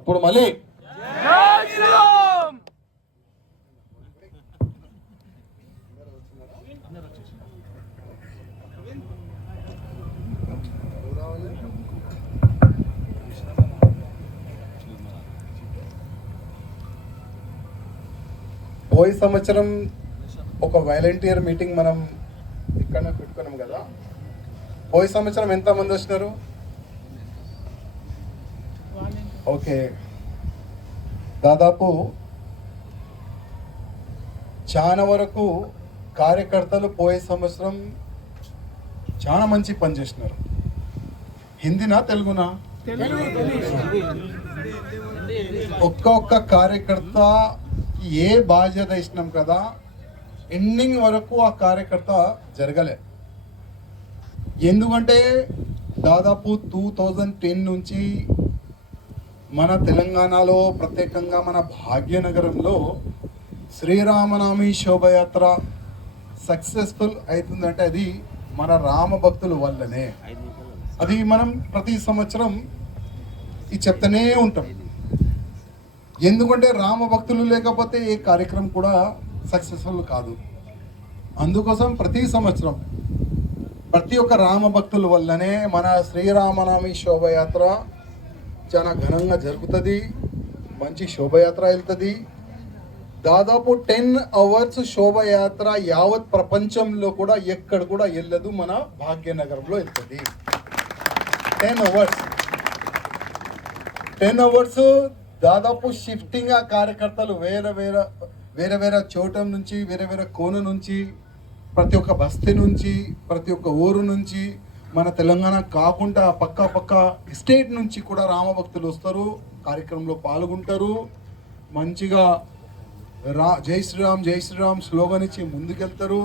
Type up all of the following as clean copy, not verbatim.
అప్పుడు మళ్ళీ పోయి సంవత్సరం ఒక వాలంటీర్ మీటింగ్ మనం ఇక్కడ పెట్టుకున్నాం కదా. పోయి సంవత్సరం ఎంతమంది వచ్చినారు? ఓకే, దాదాపు చాలా వరకు కార్యకర్తలు పోయే సంవత్సరం చాలా మంచి పని చేసినారు. హిందీనా తెలుగునా? ఒక్క కార్యకర్త ఏ బాధ్యత ఇచ్చినాం కదా, ఎండింగ్ వరకు ఆ కార్యకర్త జరగలే. ఎందుకంటే దాదాపు 2010 నుంచి మన తెలంగాణలో, ప్రత్యేకంగా మన భాగ్యనగరంలో శ్రీరామనవమి శోభయాత్ర సక్సెస్ఫుల్ అవుతుందంటే అది మన రామ భక్తుల వల్లనే. అది మనం ప్రతి సంవత్సరం ఇది చెప్తూనే ఉంటాం. ఎందుకంటే రామ భక్తులు లేకపోతే ఏ కార్యక్రమం కూడా సక్సెస్ఫుల్ కాదు. అందుకోసం ప్రతి సంవత్సరం ప్రతి ఒక్క రామ భక్తుల వల్లనే మన శ్రీరామనవమి శోభయాత్ర చాలా ఘనంగా జరుగుతుంది. మంచి శోభయాత్ర వెళ్తుంది. దాదాపు 10 అవర్స్ శోభయాత్ర యావత్ ప్రపంచంలో కూడా ఎక్కడ కూడా వెళ్ళదు, మన భాగ్యనగరంలో వెళ్తుంది. 10 అవర్స్ దాదాపు షిఫ్టింగ్. ఆ కార్యకర్తలు వేరే చోట నుంచి, వేరే కోన నుంచి, ప్రతి ఒక్క బస్తీ నుంచి, ప్రతి ఒక్క ఊరు నుంచి, మన తెలంగాణ కాకుండా పక్క స్టేట్ నుంచి కూడా రామభక్తులు వస్తారు, కార్యక్రమంలో పాల్గొంటారు. మంచిగా జై శ్రీరామ్ స్లోగన్ ఇచ్చి ముందుకెళ్తారు,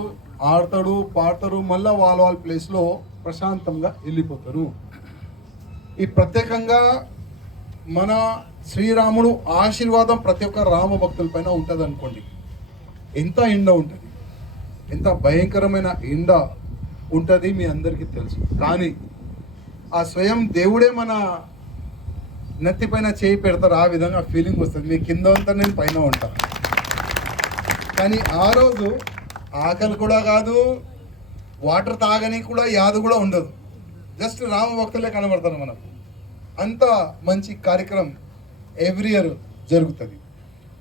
ఆడతాడు, పాడతారు, మళ్ళీ వాళ్ళ ప్లేస్లో ప్రశాంతంగా వెళ్ళిపోతారు. ఈ ప్రత్యేకంగా మన శ్రీరాముడు ఆశీర్వాదం ప్రతి ఒక్క రామ భక్తుల పైన ఉంటుంది అనుకోండి. ఎంత ఎండ ఉంటుంది, ఎంత భయంకరమైన ఎండ ఉంటుంది మీ అందరికీ తెలుసు. కానీ ఆ స్వయం దేవుడే మన నెత్తి పైన చేయి పెడతారు, ఆ విధంగా ఫీలింగ్ వస్తుంది. మీ కింద అంతా నేను పైన ఉంటాను. కానీ ఆ రోజు ఆకలి కూడా కాదు, వాటర్ తాగని కూడా యాద కూడా ఉండదు. జస్ట్ రామ భక్తులే కనబడతారు మనకు. అంత మంచి కార్యక్రమం ఎవ్రీ ఇయర్ జరుగుతుంది.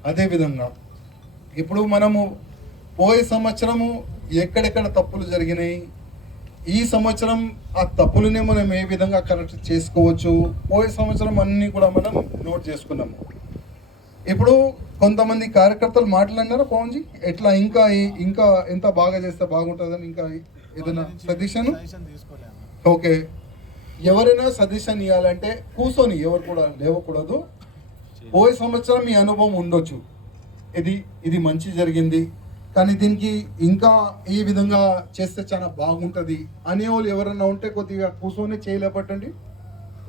అదేవిధంగా ఇప్పుడు మనము పోయే సంవత్సరము ఎక్కడెక్కడ తప్పులు జరిగినాయి, ఈ సంవత్సరం ఆ తప్పులనే మనం ఏ విధంగా కరెక్ట్ చేసుకోవచ్చు, పోయే సంవత్సరం అన్నీ కూడా మనం నోట్ చేసుకున్నాము. ఇప్పుడు కొంతమంది కార్యకర్తలు మాట్లాడినారా పవన్జీ, ఎట్లా ఇంకా ఎంత బాగా చేస్తే బాగుంటుందని, ఇంకా ఏదైనా సజెషన్? ఓకే, ఎవరైనా సజెషన్ ఇవ్వాలంటే కూర్చొని, ఎవరు కూడా లేవకూడదు. పోయే సంవత్సరం మీ అనుభవం ఉండొచ్చు, ఇది మంచి జరిగింది, కానీ దీనికి ఇంకా ఈ విధంగా చేస్తే చాలా బాగుంటుంది అనేవాళ్ళు ఎవరైనా ఉంటే కొద్దిగా కూర్చొని చేయలేపట్టండి.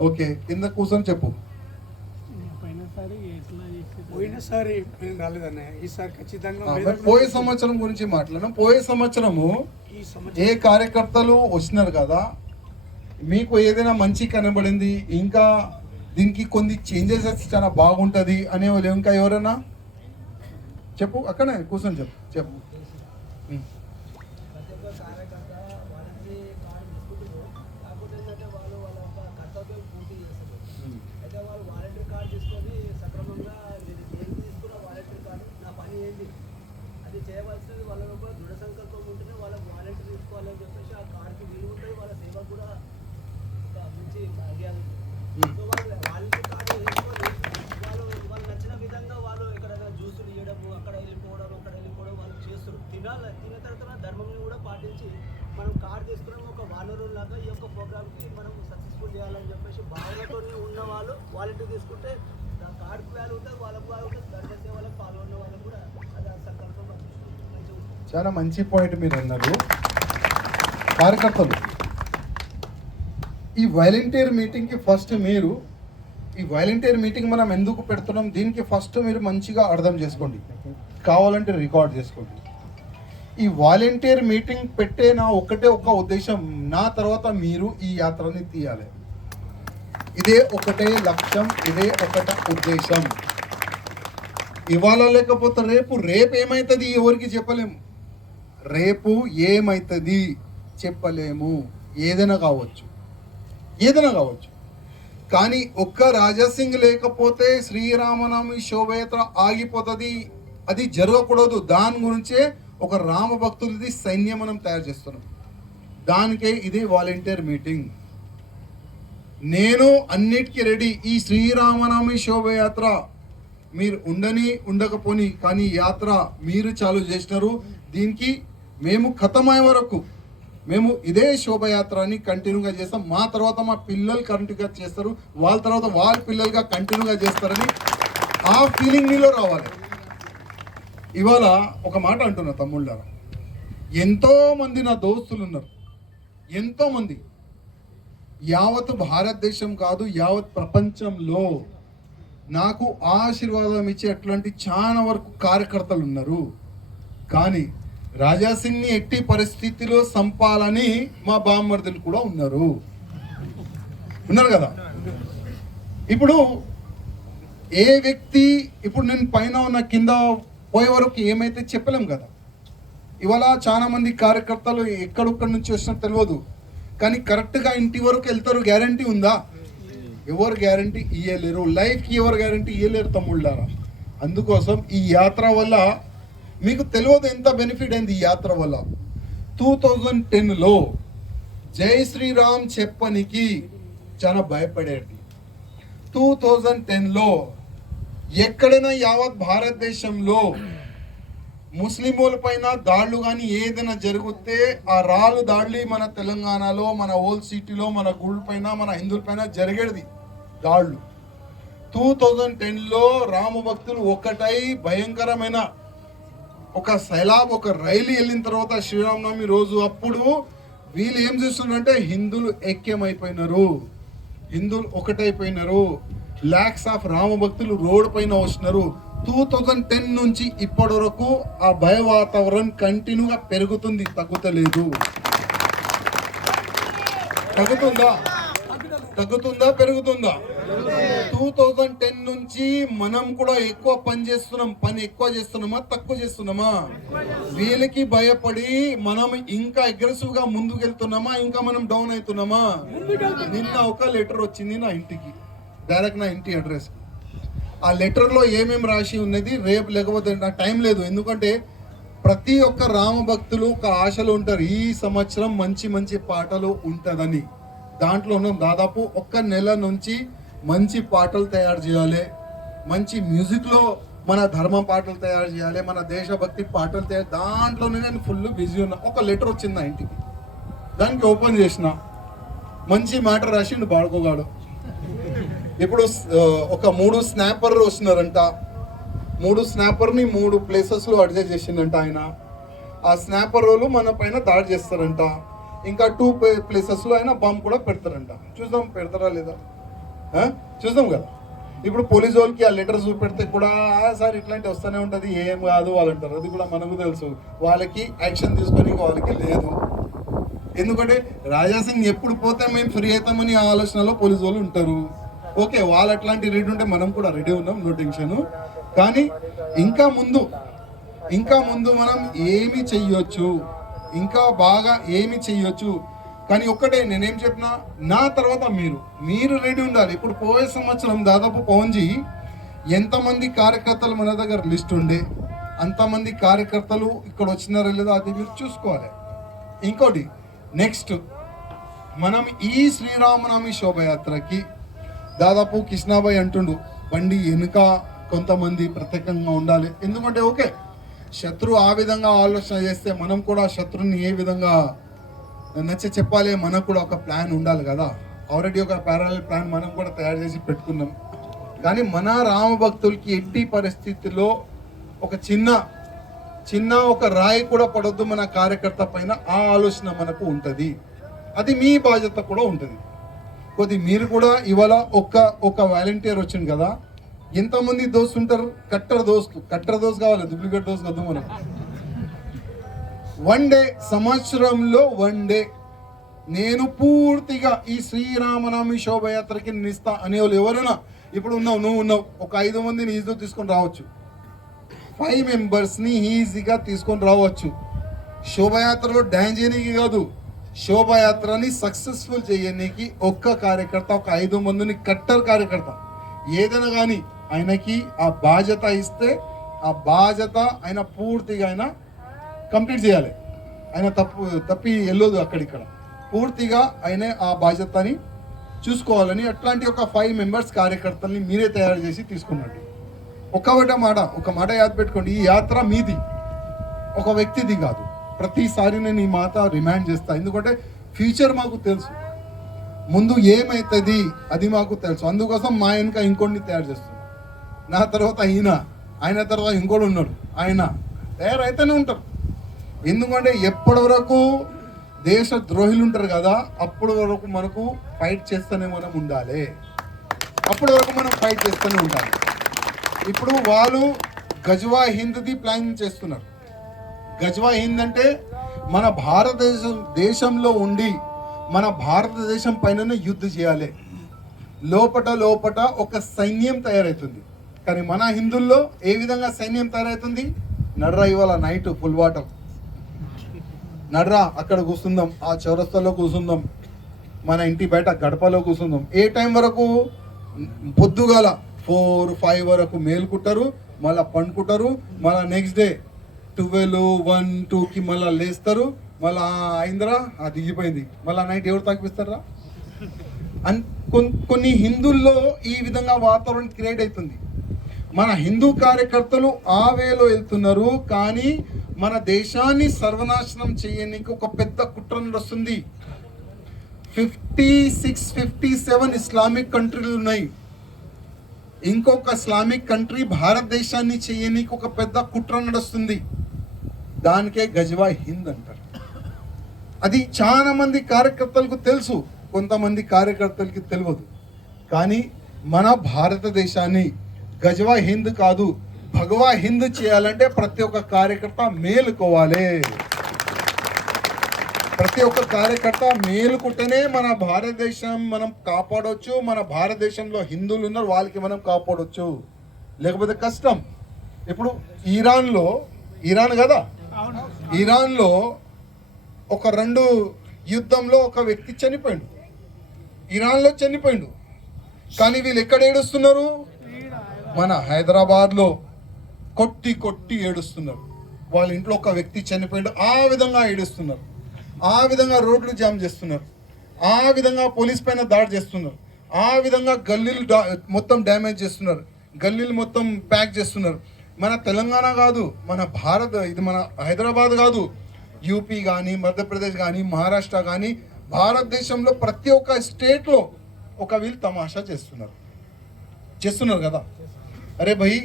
ఓకే, కింద కూర్చొని చెప్పు. పోయే సంవత్సరం గురించి మాట్లాడడం. పోయే సంవత్సరము ఏ కార్యకర్తలు వచ్చినారు కదా, మీకు ఏదైనా మంచి కనబడింది, ఇంకా దీనికి కొన్ని చేంజెస్ వచ్చి చాలా బాగుంటుంది అనేవాళ్ళు ఇంకా ఎవరైనా చెప్పు. అక్కడే కూర్చొని చెప్పు. తిన్న తర్వాత ధర్మంని కూడా పాటించి మనం కార్డు తీసుకున్నాం. ఒక వానరులాగా ఈ యొక్క ప్రోగ్రామ్కి మనం సక్సెస్ఫుల్ చేయాలని చెప్పేసి భావనతో ఉన్న వాళ్ళు వాలంటీర్ తీసుకుంటే కార్డుకు వాల్యూ ఉంటుంది, వాళ్ళకు వాల్యూ ఉంటుంది, ధర్మ సేవలకు పాల్గొన్న వాళ్ళకు కూడా అది సంకల్పం. చాలా మంచి పాయింట్ మీరు అన్నారు. కార్యకర్తలు ఈ వాలంటీర్ మీటింగ్కి ఫస్ట్ మీరు ఈ వాలంటీర్ మీటింగ్ మనం ఎందుకు పెడుతున్నాం, దీనికి ఫస్ట్ మీరు మంచిగా అర్థం చేసుకోండి, కావాలంటే రికార్డ్ చేసుకోండి. ఈ వాలంటీర్ మీటింగ్ పెట్టే నా ఒక్క ఉద్దేశం, నా తర్వాత మీరు ఈ యాత్రని తీయాలి. ఇదే ఒకటే లక్ష్యం, ఇదే ఒకట ఉద్దేశం. ఇవాళ లేకపోతే రేపు ఏమవుతుంది ఎవరికి చెప్పలేము. రేపు ఏమవుతుంది చెప్పలేము. ఏదైనా కావచ్చు. కానీ ఒక్క రాజాసింగ్ లేకపోతే శ్రీరామనవమి శోభయాత్ర ఆగిపోతుంది. అది జరగకూడదు. దాని గురించే ఒక రామ భక్తులది సైన్యం మనం తయారు చేస్తున్నాం. దానికే ఇది వాలంటీర్ మీటింగ్. నేను అన్నిటికీ రెడీ. ఈ శ్రీరామనవమి శోభయాత్ర మీరు ఉండకపోని కానీ యాత్ర మీరు చాలు చేసినారు. దీనికి మేము ఖతమయ్యే వరకు మేము ఇదే శోభయాత్రని కంటిన్యూగా చేస్తాం. మా తర్వాత మా పిల్లలు కంటిన్యూగా చేస్తారు, వాళ్ళ తర్వాత వాళ్ళ పిల్లలుగా కంటిన్యూగా చేస్తారని ఆ ఫీలింగ్ మీలో రావాలి. ఇవాళ ఒక మాట అంటున్నా తమ్ముళ్ళారా, ఎంతోమంది నా దోస్తులు ఉన్నారు, ఎంతోమంది యావత్ భారతదేశం కాదు యావత్ ప్రపంచంలో నాకు ఆశీర్వాదం ఇచ్చే అట్లాంటి చాలా వరకు కార్యకర్తలు ఉన్నారు. కానీ రాజాసింగ్ని ఎట్టి పరిస్థితిలో సంపాలని మా బామ్మర్దులు కూడా ఉన్నారు కదా. ఇప్పుడు ఏ వ్యక్తి ఇప్పుడు నేను పైన ఉన్న కింద పోయే వరకు ఏమైతే చెప్పలేం కదా. ఇవాళ చాలా మంది కార్యకర్తలు ఎక్కడొక్కడి నుంచి వచ్చినా తెలియదు, కానీ కరెక్ట్గా ఇంటి వరకు వెళ్తారు. గ్యారంటీ ఉందా? ఎవరు గ్యారంటీ ఇయ్యలేరు. లైఫ్కి ఎవరు గ్యారంటీ ఇయ్యలేరు తమ్ముళ్ళారా. అందుకోసం ఈ యాత్ర వల్ల మీకు తెలియదు ఎంత బెనిఫిట్ అయింది. ఈ యాత్ర వల్ల 2010లో జై శ్రీరామ్ చెప్పనికి చాలా భయపడేది. 2010లో ఎక్కడైనా యావత్ భారతదేశంలో ముస్లింల పైన దాడులు కానీ ఏదైనా జరిగితే ఆ రాళ్ళు దాడులు మన తెలంగాణలో, మన ఓల్డ్ సిటీలో, మన గుళ్ళ పైన, మన హిందువుల పైన జరిగేది దాడులు. 2010లో రామ భక్తులు ఒకటై భయంకరమైన ఒక సైలాబ్, ఒక రైలు వెళ్ళిన తర్వాత శ్రీరామనవమి రోజు అప్పుడు వీళ్ళు ఏం చేస్తున్నారంటే హిందువులు ఐక్యమైపోయినారు, హిందువులు ఒకటైపోయినారు. లాక్స్ ఆఫ్ రామ భక్తులు రోడ్ పైన వస్తున్నారు. 2010 నుంచి ఇప్పటి వరకు ఆ భయ వాతావరణం కంటిన్యూగా పెరుగుతుంది, తగ్గుతలేదు. తగ్గుతుందా పెరుగుతుందా? 2010 నుంచి మనం కూడా ఎక్కువ పని ఎక్కువ చేస్తున్నామా తక్కువ చేస్తున్నామా? వీళ్ళకి భయపడి మనం ఇంకా అగ్రెసివ్ గా ముందుకెళ్తున్నామా ఇంకా మనం డౌన్ అవుతున్నామా? నిన్న ఒక లెటర్ వచ్చింది నా ఇంటికి, డైరెక్ట్ నా ఇంటి అడ్రస్. ఆ లెటర్లో ఏమేమి రాసి ఉన్నది రేపు లేకపోతే నాకు టైం లేదు, ఎందుకంటే ప్రతి ఒక్క రామ భక్తులు ఒక ఆశలు ఉంటారు ఈ సంవత్సరం మంచి మంచి పాటలు ఉంటుందని. దాంట్లో ఉన్నాం. దాదాపు 1 నెల నుంచి మంచి పాటలు తయారు చేయాలి, మంచి మ్యూజిక్లో మన ధర్మ పాటలు తయారు చేయాలి, మన దేశభక్తి పాటలు తయారు, దాంట్లోనే నేను ఫుల్ బిజీ ఉన్నా. ఒక లెటర్ వచ్చింది నా ఇంటికి, దానికి ఓపెన్ చేసిన మంచి మ్యాటర్ రాసిండు బాడుకోగాడు. ఇప్పుడు ఒక 3 స్నాపర్ వస్తున్నారంట. 3 స్నాపర్ని 3 ప్లేసెస్లో అడ్జస్ట్ చేసిండంట ఆయన. ఆ స్నాపర్ వాళ్ళు మన పైన దాడి చేస్తారంట. ఇంకా 2 ప్లేసెస్లో ఆయన బాంబు కూడా పెడతారంట. చూద్దాం పెడతారా లేదా, చూద్దాం కదా. ఇప్పుడు పోలీసు వాళ్ళకి ఆ లెటర్ చూపెడితే కూడా సార్ ఇట్లాంటి వస్తూనే ఉంటుంది, ఏం కాదు వాళ్ళు అంటారు. అది కూడా మనకు తెలుసు. వాళ్ళకి యాక్షన్ తీసుకొని వాళ్ళకి లేదు. ఎందుకంటే రాజాసింగ్ ఎప్పుడు పోతే మేము ఫ్రీ అవుతామని ఆలోచనలో పోలీసు వాళ్ళు ఉంటారు. ఓకే, వాళ్ళు అట్లాంటి రెడీ ఉంటే మనం కూడా రెడీ ఉన్నాం, నో టెన్షన్. కానీ ఇంకా ముందు మనం ఏమి చెయ్యొచ్చు, ఇంకా బాగా ఏమి చెయ్యొచ్చు. కానీ ఒక్కటే నేనేం చెప్పినా, నా తర్వాత మీరు రెడీ ఉండాలి. ఇప్పుడు పోయే సంవత్సరం దాదాపు పవన్జీ ఎంతమంది కార్యకర్తలు మన దగ్గర లిస్ట్ ఉండే అంతమంది కార్యకర్తలు ఇక్కడ వచ్చినారో లేదో అది మీరు చూసుకోవాలి. ఇంకోటి నెక్స్ట్, మనం ఈ శ్రీరామనవమి శోభయాత్రకి దాదాపు కృష్ణాబాయి అంటుండు బండి వెనుక కొంతమంది ప్రత్యేకంగా ఉండాలి. ఎందుకంటే ఓకే, శత్రువు ఆ విధంగా ఆలోచన చేస్తే మనం కూడా శత్రువుని ఏ విధంగా చెప్పాలి, మనకు కూడా ఒక ప్లాన్ ఉండాలి కదా. ఆల్రెడీ ఒక ప్యారలల్ ప్లాన్ మనం కూడా తయారు చేసి పెట్టుకున్నాం. కానీ మన రామ భక్తులకి ఎట్టి పరిస్థితుల్లో ఒక చిన్న ఒక రాయి కూడా పడొద్దు మన కార్యకర్త పైన, ఆ ఆలోచన మనకు ఉంటుంది. అది మీ బాధ్యత కూడా ఉంటుంది. మీరు కూడా ఇవాళ ఒక వాలంటీర్ వచ్చింది కదా, ఎంతమంది దోస్తు ఉంటారు? కట్టర్ దోస్తు కావాలి, డూప్లికేట్ దోస్తు కదా. మనం 1 డే, సంవత్సరంలో 1 డే నేను పూర్తిగా ఈ శ్రీరామనవమి శోభయాత్రకి నిస్తా అనేవాళ్ళు ఎవరైనా ఇప్పుడు ఉన్నావు, నువ్వు ఉన్నావు, ఒక 5 మందిని ఈజీగా తీసుకొని రావచ్చు, 5 మెంబర్స్ని ఈజీగా తీసుకొని రావచ్చు. శోభయాత్రలో డ్యాన్స్ చేయనీకి కాదు, శోభయాత్రని సక్సెస్ఫుల్ చేయనీకి ఒక్క కార్యకర్త, ఒక 5 మందిని కట్టర్ కార్యకర్త ఏదైనా కానీ ఆయనకి ఆ బాధ్యత ఇస్తే ఆ బాధ్యత ఆయన పూర్తిగా ఆయన కంప్లీట్ చేయాలి. ఆయన తప్పి వెళ్ళదు అక్కడిక్కడ, పూర్తిగా ఆయన ఆ బాధ్యతని చూసుకోవాలని అట్లాంటి ఒక 5 మెంబర్స్ కార్యకర్తల్ని మీరే తయారు చేసి తీసుకున్నాండి. ఒక మాట యాద్ పెట్టుకోండి, ఈ యాత్ర మీది, ఒక వ్యక్తిది కాదు. ప్రతిసారి నేను ఈ మాట రిమైండ్ చేస్తా, ఎందుకంటే ఫ్యూచర్ మాకు తెలుసు, ముందు ఏమవుతుంది అది మాకు తెలుసు. అందుకోసం మా వెనుక ఇంకోటిని తయారు చేస్తున్నాం. నా తర్వాత ఆయన తర్వాత ఇంకోటి ఉన్నాడు, ఆయన తయారైతేనే ఉంటారు. ఎందుకంటే ఎప్పటి వరకు దేశ ద్రోహులు ఉంటారు కదా, అప్పటి వరకు మనకు ఫైట్ చేస్తూనే మనం ఉండాలి, అప్పటి వరకు మనం ఫైట్ చేస్తూనే ఉండాలి. ఇప్పుడు వాళ్ళు గజ్వా హింద్ది ప్లానింగ్ చేస్తున్నారు. గజ్వా హింద్ అంటే మన దేశంలో ఉండి మన భారతదేశం పైననే యుద్ధం చేయాలి. లోపట ఒక సైన్యం తయారవుతుంది. కానీ మన హిందువుల్లో ఏ విధంగా సైన్యం తయారవుతుంది? నడ్రా ఇవాళ నైట్ ఫుల్ వాటర్, నడ్రా అక్కడ కూర్చుందాం, ఆ చౌరస్తాలో కూర్చుందాం, మన ఇంటి బయట గడపలో కూర్చుందాం. ఏ టైం వరకు? పొద్దుగాల 4-5 వరకు మేలుకుంటారు, మళ్ళీ పండుకుంటారు, మళ్ళీ నెక్స్ట్ డే 12-1-2కి మళ్ళీ లేస్తారు, మళ్ళీ అయిందిరా అది దిగిపోయింది, మళ్ళీ నైట్ ఎవరు తగ్గిస్తారా? కొన్ని హిందువుల్లో ఈ విధంగా వాతావరణం క్రియేట్ అవుతుంది. మన హిందూ కార్యకర్తలు ఆ వేలో వెళ్తున్నారు, కానీ మన దేశాన్ని సర్వనాశనం చేయడానికి ఒక పెద్ద కుట్ర నడుస్తుంది. 56-57 ఇస్లామిక్ కంట్రీలు ఉన్నాయి. ఇంకొక ఇస్లామిక్ కంట్రీ భారతదేశాన్ని చేయడానికి ఒక పెద్ద కుట్ర నడుస్తుంది. దానికే గజ్వా హింద్ అంటారు. అది చాలా మంది కార్యకర్తలకు తెలుసు, కొంతమంది కార్యకర్తలకి తెలియదు. కానీ మన భారతదేశాన్ని గజ్వా హింద్ కాదు, భగవా హింద్ చేయాలంటే ప్రతి ఒక్క కార్యకర్త మేలుకోవాలి. ప్రతి ఒక్క కార్యకర్త మేలుకుంటేనే మన భారతదేశం మనం కాపాడవచ్చు. మన భారతదేశంలో హిందువులు ఉన్నారు, వాళ్ళకి మనం కాపాడవచ్చు, లేకపోతే కష్టం. ఇప్పుడు ఇరాన్ కదా, ఇరాన్లో ఒక 2 యుద్ధంలో ఒక వ్యక్తి చనిపోయాడు, ఇరాన్లో చనిపోయాడు. కానీ వీళ్ళు ఎక్కడ ఏడుస్తున్నారు? మన హైదరాబాద్లో కొట్టి ఏడుస్తున్నారు. వాళ్ళ ఇంట్లో ఒక వ్యక్తి చనిపోయాడు, ఆ విధంగా ఏడుస్తున్నారు, ఆ విధంగా రోడ్లు జామ్ చేస్తున్నారు, ఆ విధంగా పోలీస్ పైన దాడి చేస్తున్నారు, ఆ విధంగా గల్లీలు మొత్తం డ్యామేజ్ చేస్తున్నారు, గల్లీలు మొత్తం ప్యాక్ చేస్తున్నారు. మన తెలంగాణ కాదు, ఇది మన హైదరాబాద్ కాదు, యూపీ కానీ, మధ్యప్రదేశ్ కానీ, మహారాష్ట్ర కానీ, భారతదేశంలో ప్రతి ఒక్క స్టేట్లో ఒక వీళ్ళు తమాషా చేస్తున్నారు కదా. అరే భయ్,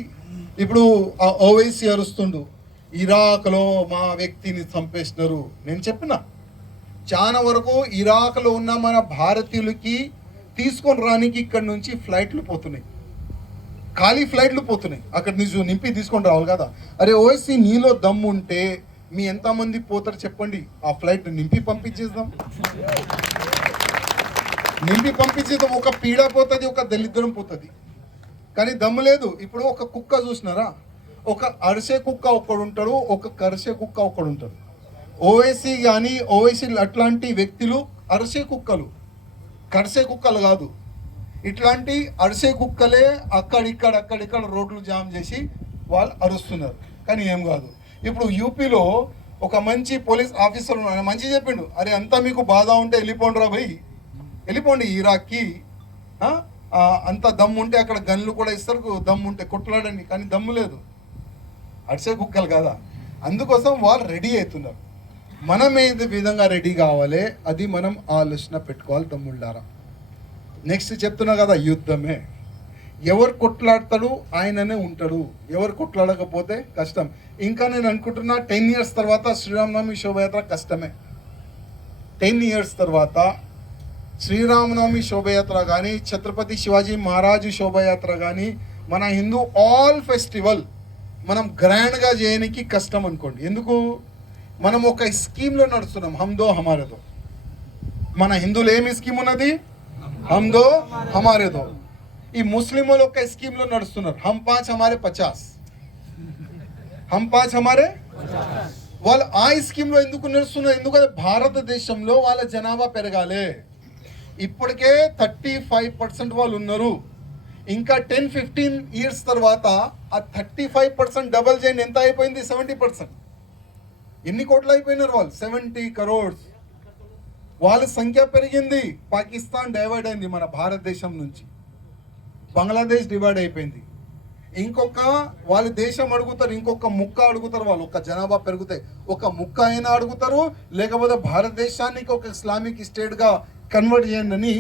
ఇప్పుడు ఆ ఓవైసీ అరుస్తుండు, ఇరాక్లో మా వ్యక్తిని చంపేసినారు. నేను చెప్పిన చాలా వరకు ఇరాక్లో ఉన్న మన భారతీయులకి తీసుకొని రానికి ఇక్కడ నుంచి ఫ్లైట్లు పోతున్నాయి, ఖాళీ ఫ్లైట్లు పోతున్నాయి, అక్కడ నుంచి నింపి తీసుకొని రావాలి కదా. అరే ఓవైసీ, నీలో దమ్ము ఉంటే మీ ఎంతమంది పోతారు చెప్పండి, ఆ ఫ్లైట్ నింపి పంపించేద్దాం. ఒక పీడ పోతుంది, ఒక దళిద్రం పోతుంది. కానీ దమ్ము లేదు. ఇప్పుడు ఒక కుక్క చూసినారా, ఒక అరిసే కుక్క ఒక్కడు ఉంటాడు, ఒక కరిసే కుక్క ఒక్కడు ఉంటాడు. ఓవైసీ కానీ ఓవైసీ అట్లాంటి వ్యక్తులు అరిసే కుక్కలు, కరిసే కుక్కలు కాదు. ఇట్లాంటి అరిసే కుక్కలే అక్కడిక్కడ రోడ్లు జామ్ చేసి వాళ్ళు అరుస్తున్నారు, కానీ ఏం కాదు. ఇప్పుడు యూపీలో ఒక మంచి పోలీస్ ఆఫీసర్ మంచి చెప్పిండు, అరే అంతా మీకు బాధ ఉంటే వెళ్ళిపోండి రా భయ్, వెళ్ళిపోండి ఇరాక్కి, అంత దమ్ము ఉంటే అక్కడ గన్లు కూడా ఇస్తారు, దమ్ము ఉంటే కొట్లాడండి. కానీ దమ్ము లేదు, అడిసే కుక్కలు కదా. అందుకోసం వాళ్ళు రెడీ అవుతున్నారు. మనం ఏ విధంగా రెడీ కావాలి అది మనం ఆలోచన పెట్టుకోవాలి తమ్ముళ్ళారా. నెక్స్ట్ చెప్తున్నా కదా, యుద్ధమే. ఎవరు కొట్లాడతాడు ఆయననే ఉంటాడు, ఎవరు కొట్లాడకపోతే కష్టం. ఇంకా నేను అనుకుంటున్నా 10 years తర్వాత శ్రీరామనవమి శోభయాత్ర కష్టమే. 10 years తర్వాత శ్రీరామనవమి శోభయాత్ర కానీ, ఛత్రపతి శివాజీ మహారాజు శోభయాత్ర కానీ, మన హిందూ ఆల్ ఫెస్టివల్ మనం గ్రాండ్గా చేయడానికి కష్టం అనుకోండి. ఎందుకు? మనం ఒక స్కీమ్లో నడుస్తున్నాం, హమ్దో హమారదో. మన హిందువులు ఏమి స్కీమ్ ఉన్నది? హమ్ దో హమారే దో. ఈ ముస్లింలు ఒక స్కీమ్ లో నడుస్తున్నారు, హమ్ 5 హమారే 50, హమ్ 5 హమారే. వాళ్ళు ఆ స్కీమ్ లో ఎందుకు నడుస్తున్నారు? ఎందుకంటే భారతదేశంలో వాళ్ళ జనాభా పెరగాలి. ఇప్పటికే 35% వాళ్ళు ఉన్నారు. ఇంకా 10-15 ఇయర్స్ తర్వాత ఆ 35% డబల్ చేయండి, ఎంత అయిపోయింది? 70%. ఎన్ని కోట్లు అయిపోయినారు వాళ్ళు? 70 crores. వాళ్ళ సంఖ్య పెరిగింది. పాకిస్తాన్ డైవర్ట్ అయింది మన భారతదేశం నుంచి, బంగ్లాదేశ్ డివైడ్ అయిపోయింది. ఇంకొక వాళ్ళ దేశం అడుగుతారు, ఇంకొక ముక్క అడుగుతారు. వాళ్ళు ఒక జనాభా పెరుగుతాయి, ఒక ముక్క అయినా అడుగుతారు, లేకపోతే భారతదేశానికి ఒక ఇస్లామిక్ స్టేట్ గా కన్వర్ట్ చేయండి అని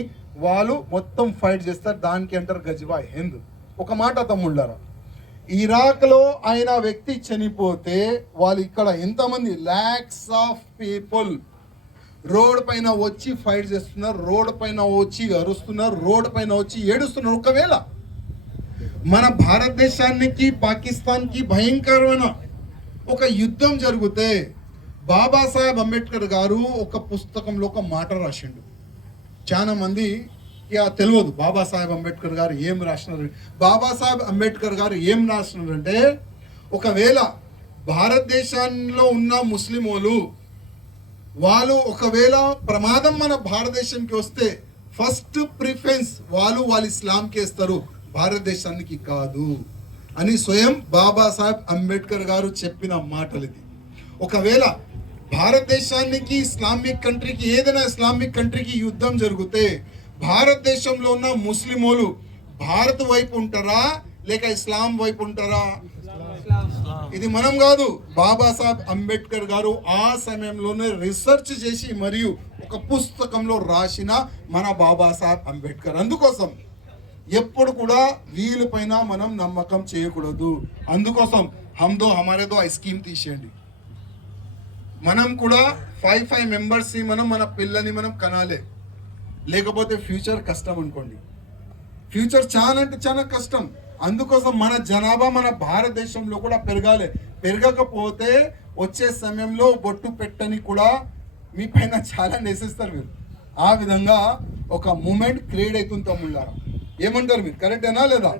వాళ్ళు మొత్తం ఫైట్ చేస్తారు. దానికి అంటారు గజ్వాయ్ హింద్. ఒక మాట తమ్ముళ్ళారా, ఇరాక్ లో ఆయన వ్యక్తి చనిపోతే వాళ్ళు ఇక్కడ ఎంతమంది లాక్స్ ఆఫ్ పీపుల్ రోడ్ పైన వచ్చి ఫైట్ చేస్తున్నారు, రోడ్ పైన వచ్చి అరుస్తున్నారు, రోడ్ పైన వచ్చి ఏడుస్తున్నారు. ఒకవేళ మన భారతదేశానికి పాకిస్తాన్కి భయంకరమైన ఒక యుద్ధం జరిగితే బాబాసాహెబ్ అంబేద్కర్ గారు ఒక పుస్తకంలో ఒక మాట రాసిండు. చాలా మంది ఇక తెలియదు బాబాసాహెబ్ అంబేద్కర్ గారు ఏం రాసినారు. బాబాసాహెబ్ అంబేద్కర్ గారు ఏం రాసినారంటే, ఒకవేళ భారతదేశంలో ఉన్న ముస్లిమోలు వాళ్ళు ఒకవేళ ప్రమాదం మన భారతదేశంకి వస్తే ఫస్ట్ ప్రిఫరెన్స్ వాళ్ళు ఇస్లాంకి ఇస్తారు, భారతదేశానికి కాదు అని స్వయం బాబాసాహెబ్ అంబేద్కర్ గారు చెప్పిన మాటలు ఇది. ఒకవేళ భారతదేశానికి ఇస్లామిక్ కంట్రీకి ఏదైనా ఇస్లామిక్ కంట్రీకి యుద్ధం జరిగితే భారతదేశంలో ఉన్న ముస్లిమోలు భారత్ వైపు ఉంటారా లేక ఇస్లాం వైపు ఉంటారా? ఇది మనం కాదు, బాబాసాహెబ్ అంబేద్కర్ గారు ఆ సమయంలోనే రీసెర్చ్ చేసి మరియు ఒక పుస్తకంలో రాసిన మన బాబాసాహెబ్ అంబేద్కర్. అందుకోసం ఎప్పుడు కూడా వీళ్ళపైన మనం నమ్మకం చేయకూడదు. అందుకోసం హమ్దో హమారేదో ఆ స్కీమ్ తీసేయండి. మనం కూడా 5 మెంబర్స్ మనం మన పిల్లల్ని మనం కనాలి, లేకపోతే ఫ్యూచర్ కష్టం అనుకోండి. ఫ్యూచర్ చాలా అంటే చాలా కష్టం. అందుకోసం మన జనాభా మన భారతదేశంలో కూడా పెరగాలి. పెరగకపోతే వచ్చే సమయంలో బొట్టు పెట్టని కూడా మీ పైన చాలా నేసిస్తారు మీరు. ఆ విధంగా ఒక మూమెంట్ క్రియేట్ అవుతుంది తమ్ముళ్ళారా. ఏమంటారు మీరు? కరెక్టేనా లేదా?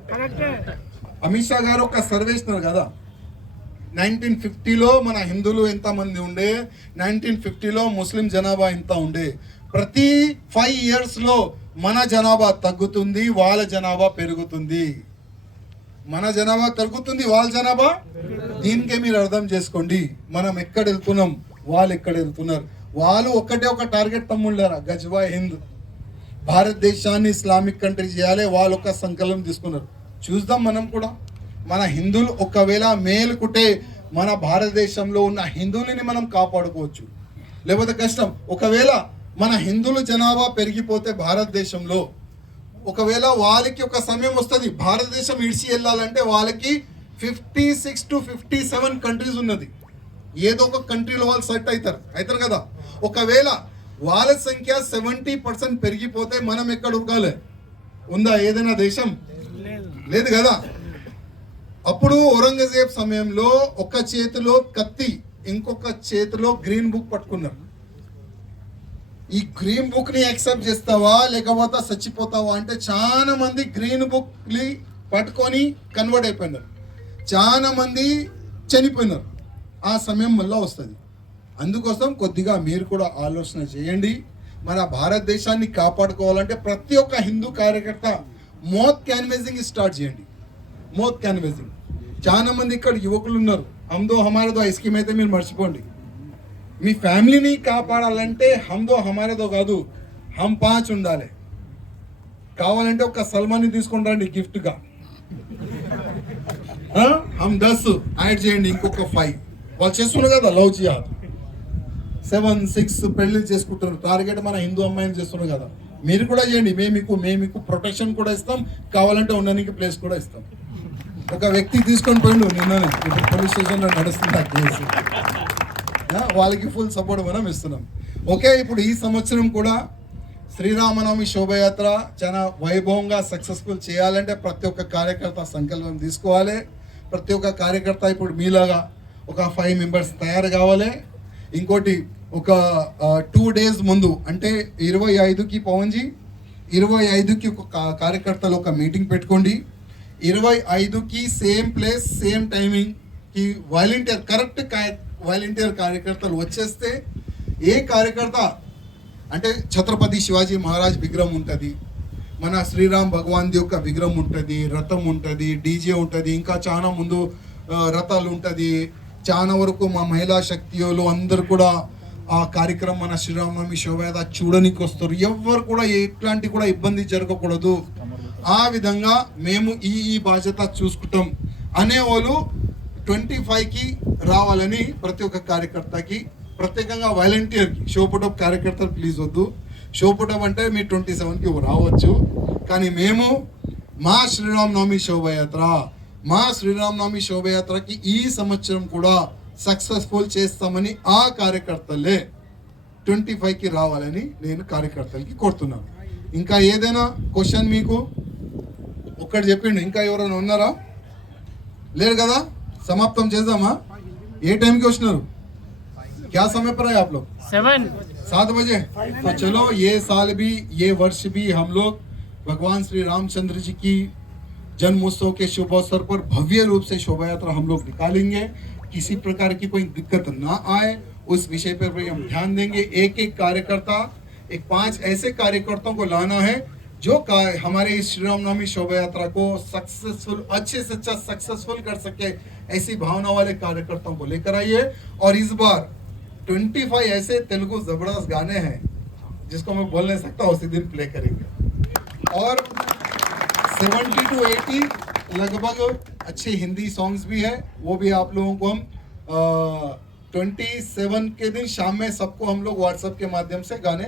అమిత్ షా గారు ఒక సర్వే ఇస్తున్నారు కదా, 1950లో మన హిందువులు ఎంతమంది ఉండే, 1950లో ముస్లిం జనాభా ఎంత ఉండే. ప్రతి 5 yearsలో మన జనాభా తగ్గుతుంది, వాళ్ళ జనాభా పెరుగుతుంది. మన జనాభా తగ్గుతుంది, వాళ్ళ జనాభా. దీనికే మీరు అర్థం చేసుకోండి మనం ఎక్కడ వెళ్తున్నాం, వాళ్ళు ఎక్కడ వెళ్తున్నారు. వాళ్ళు ఒకటే ఒక టార్గెట్ తమ్ముళ్ళారా, గజ్వాయ్ హింద్, భారతదేశాన్ని ఇస్లామిక్ కంట్రీ చేయాలి. వాళ్ళు ఒక సంకల్పం తీసుకున్నారు. చూద్దాం మనం కూడా మన హిందువులు ఒకవేళ మేలుకుంటే మన భారతదేశంలో ఉన్న హిందువులని మనం కాపాడుకోవచ్చు, లేకపోతే కష్టం. ఒకవేళ మన హిందువుల జనాభా పెరిగిపోతే భారతదేశంలో ఒకవేళ వాళ్ళకి ఒక సమయం వస్తుంది భారతదేశం ఇడిచి వెళ్ళాలంటే వాళ్ళకి 56 to 57 కంట్రీస్ ఉన్నది. ఏదో ఒక కంట్రీలో వాళ్ళు సెట్ అవుతారు కదా. ఒకవేళ వాళ్ళ సంఖ్య 70% పెరిగిపోతే మనం ఎక్కడ ఉరకాలి? ఉందా ఏదైనా దేశం? లేదు కదా. అప్పుడు ఔరంగజేబ్ సమయంలో ఒక చేతిలో కత్తి, ఇంకొక చేతిలో గ్రీన్ బుక్ పట్టుకున్నారు. ఈ గ్రీన్ బుక్ ని యాక్సెప్ట్ చేస్తావా లేకపోతే చచ్చిపోతావా అంటే చాలా మంది గ్రీన్ బుక్ ని పట్టుకొని కన్వర్ట్ అయిపోయినారు, చాలా మంది చనిపోయినారు. ఆ సమయం వల్ల వస్తుంది. అందుకోసం కొద్దిగా మీరు కూడా ఆలోచన చేయండి. మన భారతదేశాన్ని కాపాడుకోవాలంటే ప్రతి ఒక్క హిందూ కార్యకర్త మౌత్ క్యాన్వేసింగ్ స్టార్ట్ చేయండి. మౌత్ క్యాన్వేసింగ్. చాలా మంది ఇక్కడ యువకులు ఉన్నారు. హమ్దో హమారేదో ఐ స్కీమ్ అయితే మీరు మర్చిపోండి. మీ ఫ్యామిలీని కాపాడాలంటే హమ్దో హమారేదో కాదు, హమ్ 5 ఉండాలి. కావాలంటే ఒక సల్మాన్ని తీసుకొని రండి గిఫ్ట్గా. హమ్ 10 యాడ్ చేయండి, ఇంకొక 5. వాళ్ళు చేస్తున్నారు కదా లవ్ జిహాద్, 7, 6 పెళ్లి చేసుకుంటున్నారు. టార్గెట్ మన హిందూ అమ్మాయిని చేస్తున్నారు కదా. మీరు కూడా చేయండి. మేము మీకు ప్రొటెక్షన్ కూడా ఇస్తాం, కావాలంటే ఉండడానికి ప్లేస్ కూడా ఇస్తాం. ఒక వ్యక్తి తీసుకొని పోయిండు నిన్ననే, ఇప్పుడు పోలీస్ స్టేషన్లో నడుస్తుంది ఆ కేసు. వాళ్ళకి ఫుల్ సపోర్ట్ మనం ఇస్తున్నాం. ఓకే, ఇప్పుడు ఈ సంవత్సరం కూడా శ్రీరామనవమి శోభయాత్ర చాలా వైభవంగా సక్సెస్ఫుల్ చేయాలంటే ప్రతి ఒక్క కార్యకర్త సంకల్పం తీసుకోవాలి. ప్రతి ఒక్క కార్యకర్త ఇప్పుడు మీలాగా ఒక 5 మెంబర్స్ తయారు కావాలి. ఇంకోటి ఒక 2 days ముందు అంటే 25కి పవన్ జీ 25కి ఒక కార్యకర్తలు ఒక మీటింగ్ పెట్టుకోండి. 25కి సేమ్ ప్లేస్ సేమ్ టైమింగ్కి వాలంటీర్ కరెక్ట్ వాలంటీర్ కార్యకర్తలు వచ్చేస్తే ఏ కార్యకర్త అంటే ఛత్రపతి శివాజీ మహారాజ్ విగ్రహం ఉంటుంది, మన శ్రీరామ్ భగవాన్ది యొక్క విగ్రహం ఉంటుంది, రథం ఉంటుంది, డీజే ఉంటుంది, ఇంకా చాలా ముందు రథాలు ఉంటుంది. చాలా వరకు మా మహిళా శక్తిలు అందరు కూడా ఆ కార్యక్రమం మన శ్రీరామనవమి శోభయాత్ర చూడడానికి వస్తారు. ఎవరు కూడా ఎట్లాంటి కూడా ఇబ్బంది జరగకూడదు. ఆ విధంగా మేము ఈ బాధ్యత చూసుకుంటాం అనేవాళ్ళు 25కి రావాలని ప్రతి ఒక్క కార్యకర్తకి, ప్రత్యేకంగా వాలంటీర్కి. షోపుటప్ కార్యకర్తలు ప్లీజ్ వద్దు. షోపుటప్ అంటే మీరు 27కి రావచ్చు, కానీ మేము మా శ్రీరామనవమి శోభయాత్రకి ఈ సంవత్సరం కూడా సక్సెస్ఫుల్ చేస్తామని ఆ కార్యకర్తలే 25కి రావాలని నేను కార్యకర్తలకి కోరుతున్నాను. ఇంకా ఏదైనా క్వశ్చన్ మీకు ఒక్కటి చెప్పిండు, ఇంకా ఎవరైనా ఉన్నారా? లేరు కదా? समाप्तम చేద్దామా? ఏ టైంకి వచ్చినారు? क्या समय पर आए आप लोग? 7 बजे. तो चलो ये साल भी ये वर्ष भी हम लोग भगवान श्री रामचंद्र जी की जन्मोत्सव के शुभ अवसर पर भव्य रूप से शोभा यात्रा हम लोग निकालेंगे. किसी प्रकार की कोई दिक्कत ना आए उस विषय पर भी हम ध्यान देंगे. एक कार्यकर्ता 5 ऐसे कार्यकर्ताओं को लाना है जो हमारे इस श्री रामनवमी शोभा यात्रा को सक्सेसफुल अच्छे से अच्छा सक्सेसफुल कर सके. ऐसी भावना वाले कार्यकर्ताओं को लेकर आइए. और इस बार 25 ऐसे तेलुगु जबरदस्त गाने हैं जिसको मैं बोल नहीं सकता, उसी दिन प्ले करेंगे. और 70 to 80 लगभग अच्छे हिंदी सॉन्ग्स भी है, वो भी आप लोगों को हम 27 के दिन शाम में सबको हम लोग व्हाट्सएप के माध्यम से गाने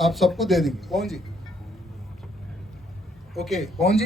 आप सबको दे देंगे. कौन जी? ओके, कौन जी?